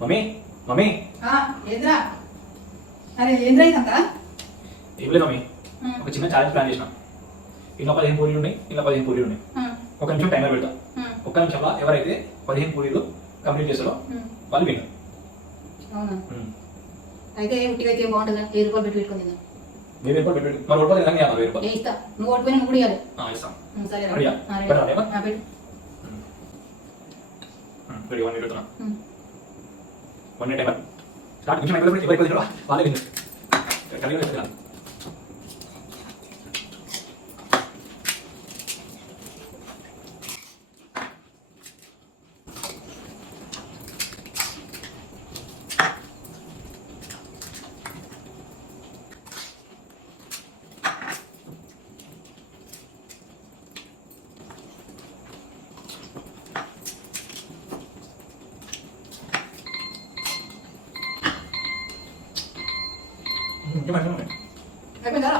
Mummy mummy ఏంద్రా? అరే ఏంద్రా ఇదంతా? ఏం లేదు మమ్మీ, ఒక చిన్న ఛాలెంజ్ ప్లాన్ చేసిన. ఇంట్లో 15 పూరీలు ఉన్నాయి, ఇంట్లో 15 పూరీలు ఉన్నాయి. ఒక నిమిషం టైమర్ పెడతా. ఒక్క నిమిషంలో ఎవరైతే 15 పూరీలు కంప్లీట్ చేస్తారో వాళ్ళు విన్. అవునా? అయితే ఉట్టిగా అయితే బాగుంటుందా? 10 రూపాయలు పెట్టుకొని తిందాం. మీరు రూపాయలు పెట్టి మరి రూపాయలు తినగా 10 రూపాయలు ఇస్తా. నువ్వు ఓడిపోయినా నువ్వు కూడా ఇవ్వాలి. ఇస్తాం. సరే రెడీ వన్ పెడుతున్నా. 1 మినిట్ టైమర్ స్టార్ట్. నిమిషం అయిపోయి ఎవరికి తినరా వాళ్ళే విన్. కలిగి పెడతా. అయిపోయిందా?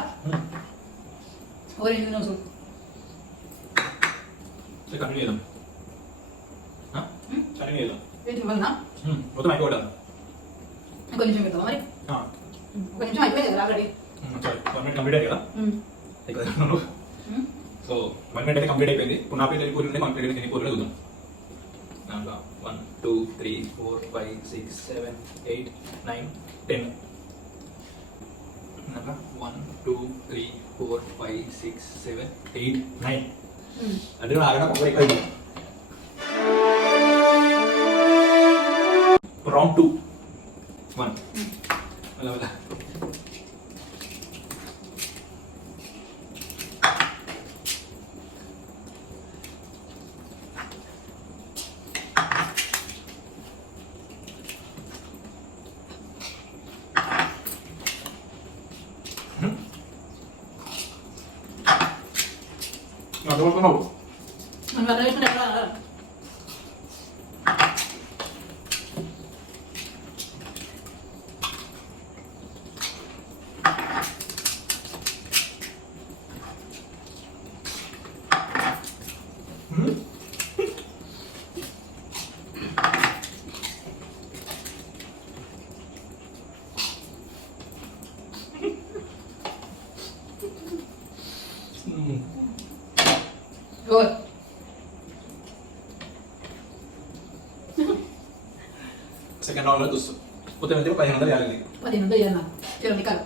ఓరేంటి నువ్వు చూడు. కంటిన్యూ చేద్దాం. కంటిన్యూ చేద్దాం. ఏంటి మళ్ళా? మొత్తం అయిపోవడం. ఇంకో నిమిషం పెడతావా మరి? ఒక నిమిషం అయిపోయింది కదా ఆల్రెడీ. సరే 1 మినిట్ కంప్లీట్ అయ్యి కదా. సో 1 మినిట్ అయితే కంప్లీట్ అయిపోయింది. ఇప్పుడు నా పేరు ఎన్ని పూరీలు ఉన్నాయి, మన పేరు ఎన్ని పూరీలు చూద్దాం. దాంట్లో 1 2 3 4 5 6 7 8 9 10. 1 2 3 4 5 6 7 8 9. అంటే ఆగడం ఒక ఎక్కువ. రౌండ్ 2 1 అలా అలా. Vamos. Mình vào đây cái này là rồi. Second round itu, udah nanti apa yang nanti ya lagi? Pati nanti ya na. Kira nikah.